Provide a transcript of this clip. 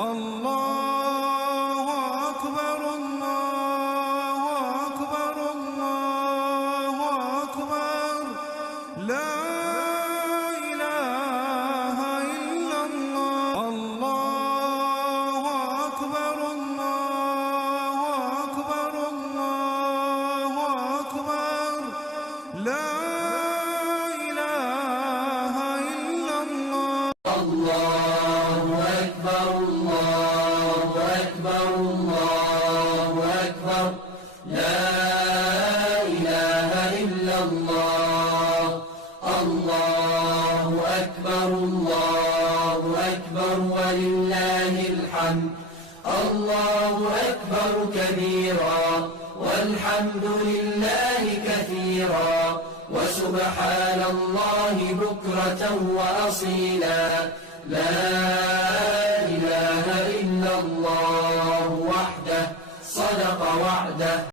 الله أكبر الله أكبر الله أكبر لا إله إلا الله الله أكبر الله أكبر الله أكبر لا إله إلا الله الله أكبر الله أكبر الله أكبر لا إله إلا الله الله أكبر الله أكبر ولله الحمد الله أكبر كبيرا والحمد لله كثيرا وسبحان الله بكرة وأصيلا لا إله إلا الله وحده صدق وعده